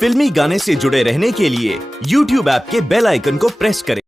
फिल्मी गाने से जुड़े रहने के लिए YouTube ऐप के बेल आइकन को प्रेस करें।